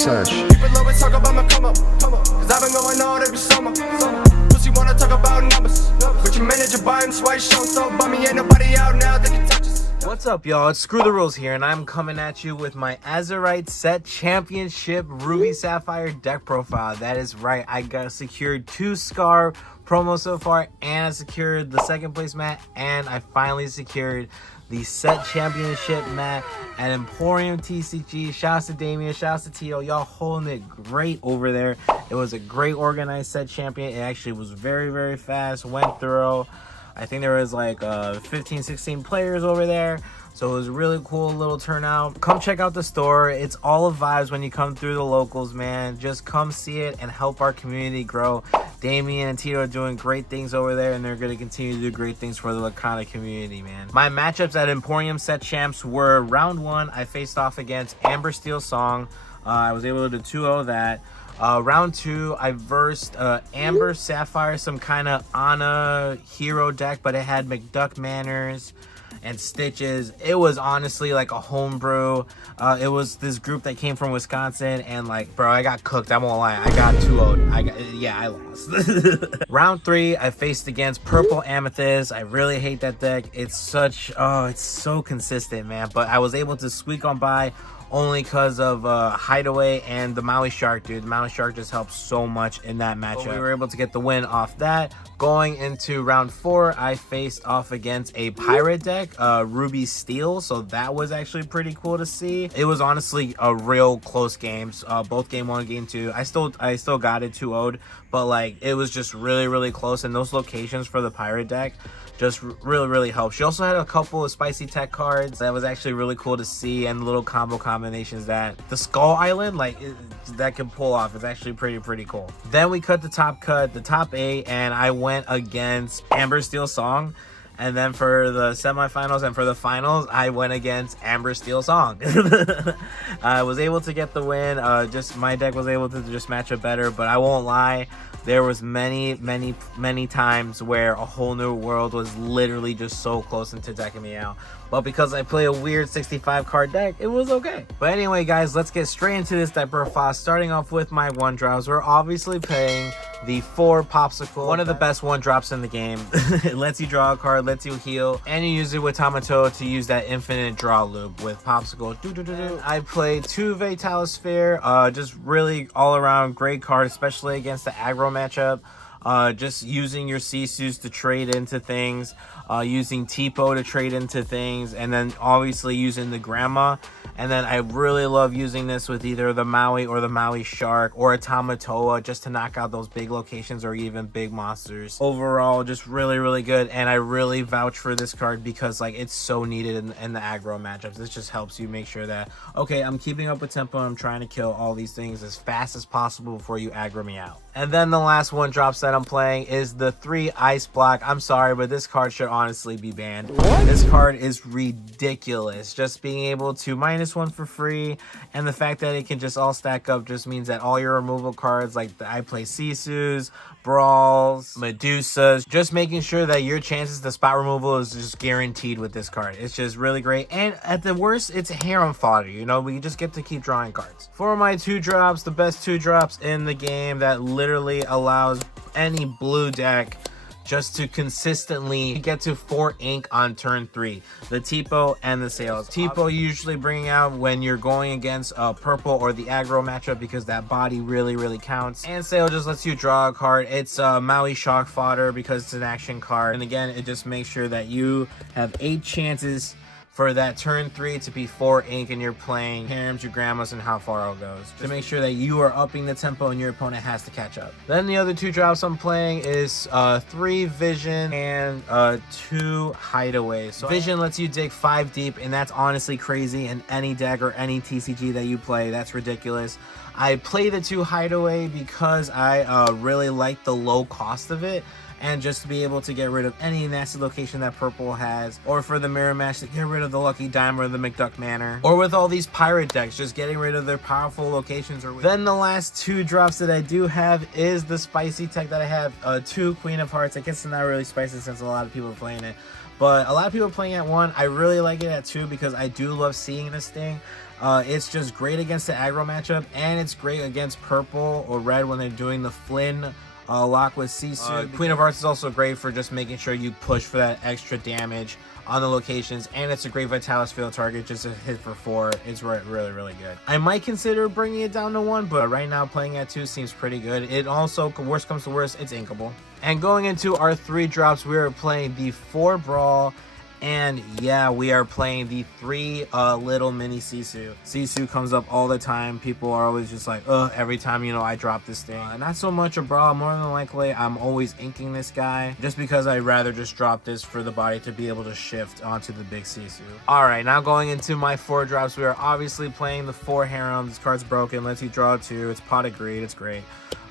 Touch. People always talk about my come up, cause I've been going all every summer. Pussy wanna talk about numbers, but your manager buying swipe show, so bummy ain't nobody out now that can touch us. What's up, y'all? It's Screw the Rules here, and I'm coming at you with my Azurite Set Championship Ruby Sapphire deck profile. That is right, I got secured 2 Scar promos so far, and I secured the second place mat, and I finally secured the Set Championship mat at Emporium TCG. Shouts to Damien, shouts to Tio. Y'all holding it great over there. It was a great organized Set Champion. It actually was very, very fast, went thorough. I think there was like 15, 16 players over there. So it was a really cool little turnout. Come check out the store. It's all of vibes when you come through the locals, man. Just come see it and help our community grow. Damien and Tito are doing great things over there, and they're going to continue to do great things for the Locana community, man. My matchups at Emporium Set Champs were round 1. I faced off against Amber Steel Song. I was able to 2-0 that. Round 2, I versed Amber Sapphire, some kind of Anna hero deck, but it had McDuck Manners and Stitches. It was honestly like a homebrew. It was this group that came from Wisconsin, and like, bro, I got cooked. I won't lie, I got 2-0'd. I lost. Round 3, I faced against Purple Amethyst. I really hate that deck. It's such, it's so consistent, man. But I was able to squeak on by only because of Hideaway and the Maui Shark, dude. The Maui Shark just helped so much in that matchup. But we were able to get the win off that. Going into round 4, I faced off against a Pirate deck, Ruby Steel, so that was actually pretty cool to see. It was honestly a real close games, both game 1 and game 2. I still got it 2-0'd, but like, it was just really, really close, and those locations for the Pirate deck just really helped. She also had a couple of spicy tech cards that was actually really cool to see, and little combo combinations that the Skull Island that can pull off. It's actually pretty cool. Then we cut the top 8, and I went against Amber Steel Song. And then for the semifinals and for the finals, I went against Amber Steel Song. I was able to get the win. Just my deck was able to just match up better, but I won't lie, there was many times where a whole new world was literally just so close into decking me out. But because I play a weird 65 card deck, it was okay. But anyway, guys, let's get straight into this deck profile. Starting off with my 1-drops. We're obviously playing the 4 Popsicle. One of the best 1-drops in the game. It lets you draw a card, lets you heal, and you use it with Tamatoa to use that infinite draw loop with Popsicle. I played 2 Vitalisphere. Just really all around great card, especially against the aggro matchup. Just using your Sisus to trade into things, using Tipo to trade into things, and then obviously using the Grandma. And then I really love using this with either the Maui or the Maui Shark or a Tamatoa, just to knock out those big locations or even big monsters. Overall, just really good, and I really vouch for this card because like, it's so needed in the aggro matchups. This just helps you make sure that, okay, I'm keeping up with tempo, I'm trying to kill all these things as fast as possible before you aggro me out. And then the last 1-drops that I'm playing is the 3 Ice Block. I'm sorry, but this card should honestly be banned. What? This card is ridiculous. Just being able to -1 for free, and the fact that it can just all stack up just means that all your removal cards, like I play Sisus, Brawls, Medusas, just making sure that your chances to spot removal is just guaranteed with this card. It's just really great, and at the worst, it's harem fodder, you know, we just get to keep drawing cards. For my 2-drops, the best 2-drops in the game that literally allows any blue deck just to consistently get to 4 ink on turn 3. The Tipo and the Sails. Tipo usually bring out when you're going against purple or the aggro matchup because that body really counts. And Sail just lets you draw a card. It's Maui Shock Fodder because it's an action card. And again, it just makes sure that you have 8 chances for that turn 3 to be 4 ink, and you're playing harems, your grandmas, and how far it goes, to make sure that you are upping the tempo and your opponent has to catch up. Then the other 2-drops I'm playing is 3 Vision and 2 Hideaway. So Vision lets you dig 5 deep, and that's honestly crazy in any deck or any TCG that you play. That's ridiculous. I play the 2 Hideaway because I really like the low cost of it. and just to be able to get rid of any nasty location that purple has, or for the mirror match to get rid of the Lucky Dime or the McDuck Manor, or with all these pirate decks just getting rid of their powerful locations. Or then the last two drops that I do have is the spicy tech that I have, 2 Queen of Hearts. I guess it's not really spicy since a lot of people are playing it, but a lot of people are playing at 1. I really like it at 2 because I do love seeing this thing. It's just great against the aggro matchup, and it's great against purple or red when they're doing the Flynn lock with Sisu. Queen of Hearts is also great for just making sure you push for that extra damage on the locations, and it's a great Vitalis field target, just a hit for 4. It's really good. I might consider bringing it down to 1, but right now playing at 2 seems pretty good. It also, worst comes to worst, it's inkable. And going into our 3 drops, we are playing the 4 Brawl. And yeah, we are playing the 3 little mini Sisu. Sisu comes up all the time. People are always just like, ugh, every time, you know, I drop this thing. Not so much a Brawl, more than likely I'm always inking this guy, just because I'd rather just drop this for the body to be able to shift onto the big Sisu. Alright, now going into my 4 drops, we are obviously playing the 4 Harem. This card's broken, lets you draw 2. It's Pot of Greed, it's great.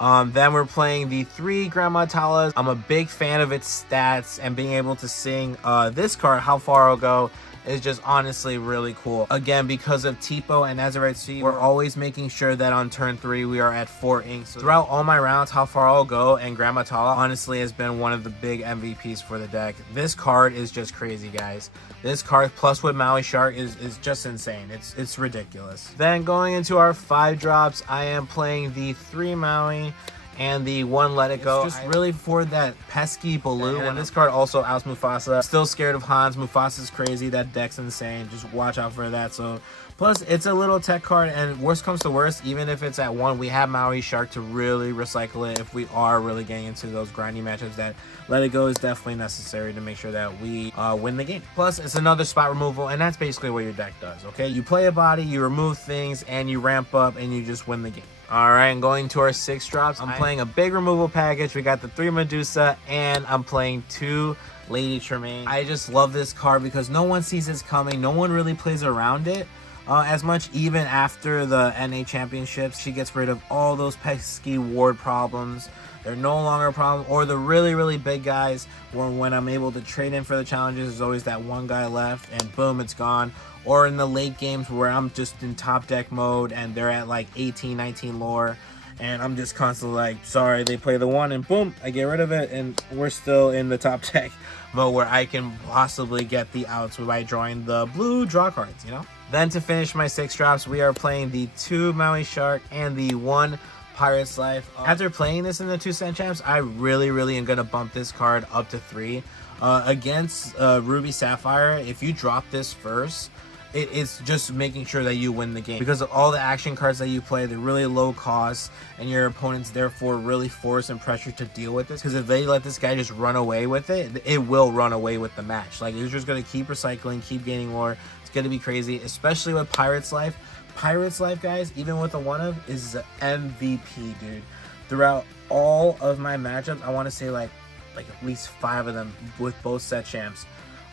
Then we're playing the 3 Grandma Talas. I'm a big fan of its stats, and being able to sing this card, How Far I'll Go, is just honestly really cool. Again, because of Tipo and Azurite Sea, we're always making sure that on turn 3 we are at 4 inks. So throughout all my rounds, How Far I'll Go and Grandma Tala honestly has been one of the big MVPs for the deck. This card is just crazy, guys. This card plus with Maui Shark is just insane. It's ridiculous. Then going into our 5 drops, I am playing the 3 Maui and the 1 Let It Go. It's just really for that pesky Baloo. And this card also outs Mufasa. Still scared of Hans. Mufasa's crazy. That deck's insane. Just watch out for that. So plus it's a little tech card, and worst comes to worst, even if it's at 1, we have Maui Shark to really recycle it if we are really getting into those grindy matchups. That Let It Go is definitely necessary to make sure that we win the game. Plus it's another spot removal, and that's basically what your deck does. Okay, you play a body, you remove things, and you ramp up, and you just win the game. Alright, and going to our 6 drops, I'm playing a big removal package. We got the 3 Medusa, and I'm playing 2 Lady Tremaine. I just love this card because no one sees this coming. No one really plays around it as much. Even after the NA championships, she gets rid of all those pesky ward problems. They're no longer a problem. Or the really big guys, when I'm able to trade in for the challenges, there's always that one guy left, and boom, it's gone. Or in the late games where I'm just in top deck mode and they're at like 18, 19 lore, and I'm just constantly like, sorry, they play the 1, and boom, I get rid of it, and we're still in the top deck mode where I can possibly get the outs by drawing the blue draw cards, you know? Then to finish my 6 drops, we are playing the 2 Maui Shark and the 1 Pirate's Life. After playing this in the 2-cent champs, I really am going to bump this card up to 3. Against Ruby Sapphire, if you drop this first, it's just making sure that you win the game, because of all the action cards that you play. They're really low cost, and your opponents therefore really force and pressure to deal with this, because if they let this guy just run away with it, it will run away with the match. Like, you're just going to keep recycling, keep gaining lore. It's going to be crazy, especially with Pirate's Life. Pirate's Life, guys, even with a 1-of, is an MVP, dude. Throughout all of my matchups, I want to say like at least 5 of them with both set champs.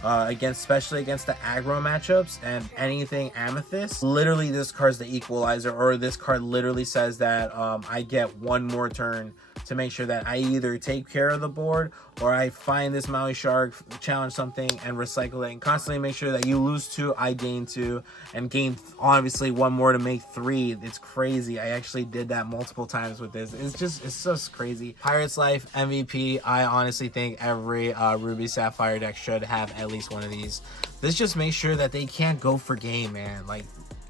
Especially against the aggro matchups and anything Amethyst, literally this card's the equalizer, or this card literally says that I get 1 more turn to make sure that I either take care of the board, or I find this Maui Shark, challenge something, and recycle it, and constantly make sure that you lose 2, I gain 2, and gain obviously 1 more to make 3. It's crazy. I actually did that multiple times with this. It's just crazy. Pirate's Life MVP. I honestly think every Ruby Sapphire deck should have at least 1 of these. This just makes sure that they can't go for game, man. Like,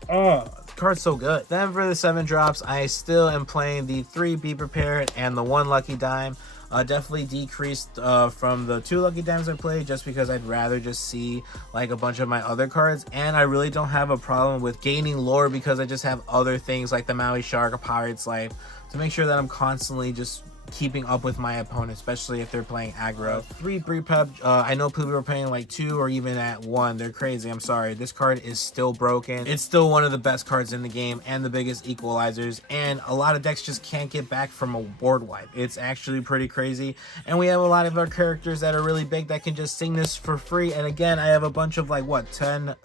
oh, the card's so good. Then for the 7 drops, I still am playing the 3 Be Prepared and the 1 Lucky Dime. Definitely decreased from the 2 Lucky Dimes I played, just because I'd rather just see like a bunch of my other cards, and I really don't have a problem with gaining lore because I just have other things like the Maui Shark, a Pirate's Life, to make sure that I'm constantly just keeping up with my opponent, especially if they're playing aggro. 3 prep. I know people are playing like 2 or even at 1. They're crazy. I'm sorry. This card is still broken. It's still one of the best cards in the game and the biggest equalizers, and a lot of decks just can't get back from a board wipe. It's actually pretty crazy, and we have a lot of our characters that are really big that can just sing this for free. And again, I have a bunch of like what 10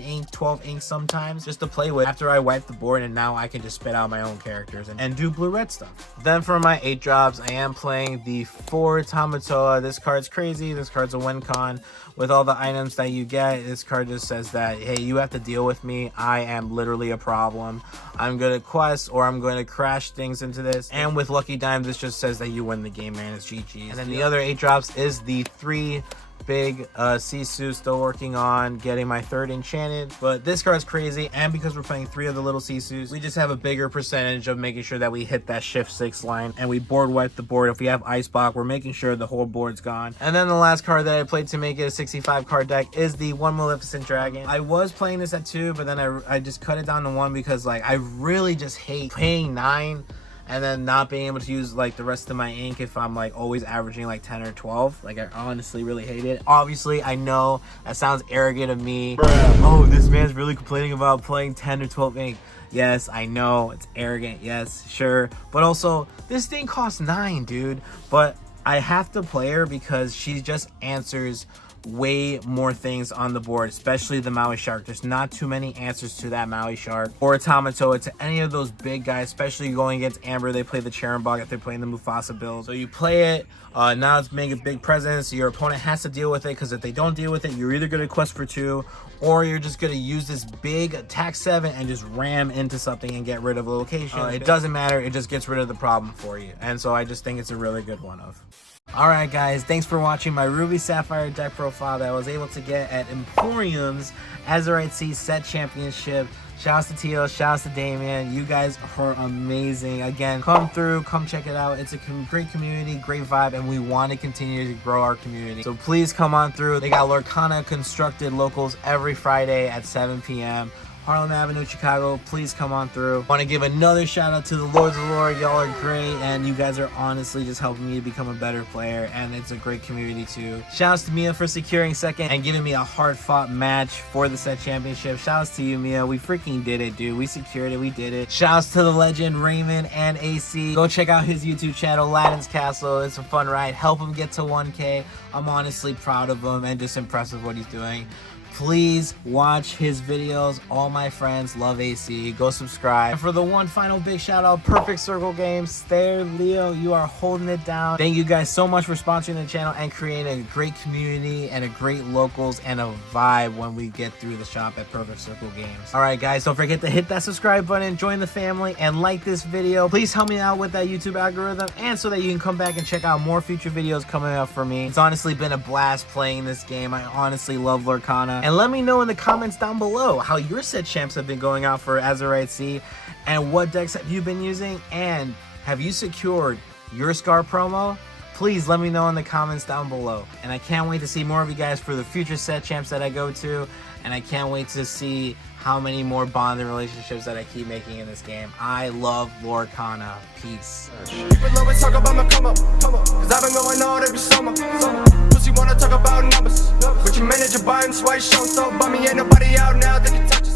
ink, 12 ink sometimes just to play with after I wipe the board, and now I can just spit out my own characters and do blue-red stuff. Then for my 8 drops, I am playing the 4 Tamatoa. This card's crazy. This card's a win con. With all the items that you get, this card just says that, hey, you have to deal with me. I am literally a problem. I'm going to quest, or I'm going to crash things into this. And with Lucky Dime, this just says that you win the game, man. It's GG. And then the other 8 drops is the 3 big Sisu, still working on getting my 3rd enchanted, but this card's crazy. And because we're playing 3 of the little Sisus, we just have a bigger percentage of making sure that we hit that shift 6 line and we board wipe the board. If we have ice block, we're making sure the whole board's gone. And then the last card that I played to make it a 65 card deck is the One Maleficent Dragon. I was playing this at 2, but then I just cut it down to 1 because like I really just hate paying 9 and then not being able to use like the rest of my ink if I'm like always averaging like 10 or 12. Like I honestly really hate it. Obviously I know that sounds arrogant of me. Oh, this man's really complaining about playing 10 or 12 ink. Yes, I know it's arrogant. Yes, sure. But also this thing costs 9, dude. But I have to play her because she just answers way more things on the board, especially the Maui Shark. There's not too many answers to that Maui Shark or Tamatoa, to any of those big guys, especially going against Amber. They play the Cherambog if they're playing the Mufasa build. So you play it, now it's making a big presence. Your opponent has to deal with it, because if they don't deal with it, you're either going to quest for 2 or you're just going to use this big attack 7 and just ram into something and get rid of a location. It doesn't matter, it just gets rid of the problem for you. And so I just think it's a really good one of. Alright guys, thanks for watching my Ruby Sapphire deck profile that I was able to get at Emporium's Azurite Sea Set Championship. Shouts to Tio, shouts to Damien. You guys are amazing. Again, come through, come check it out. It's a great community, great vibe, and we want to continue to grow our community. So please come on through. They got Lorcana Constructed Locals every Friday at 7 p.m. Harlem Avenue, Chicago. Please come on through. Want to give another shout out to the Lords of Lore. Y'all are great, and you guys are honestly just helping me to become a better player, and it's a great community too. Shouts to Mia for securing 2nd and giving me a hard-fought match for the set championship. Shouts to you, Mia. We freaking did it, dude. We secured it. We did it. Shouts to the legend Raymond and AC. Go check out his YouTube channel, Ladin's Castle. It's a fun ride. Help him get to 1K. I'm honestly proud of him and just impressed with what he's doing. Please watch his videos. All my friends love AC. Go subscribe. And for the one final big shout out, Perfect Circle Games. There, Leo, you are holding it down. Thank you guys so much for sponsoring the channel and creating a great community and a great locals and a vibe when we get through the shop at Perfect Circle Games. All right, guys, don't forget to hit that subscribe button, join the family, and like this video. Please help me out with that YouTube algorithm, and so that you can come back and check out more future videos coming up for me. It's honestly been a blast playing this game. I honestly love Lorcana. And let me know in the comments down below how your set champs have been going out for Azurite Sea, and what decks have you been using, and have you secured your Scar promo? Please let me know in the comments down below. And I can't wait to see more of you guys for the future set champs that I go to, and I can't wait to see how many more bonding relationships that I keep making in this game. I love Lorcana. Peace. People always talk about my come up, cause I've been going all every summer. Pussy wanna talk about numbers, but your manager buying swipe show, so bummy ain't nobody out now, they can touch us.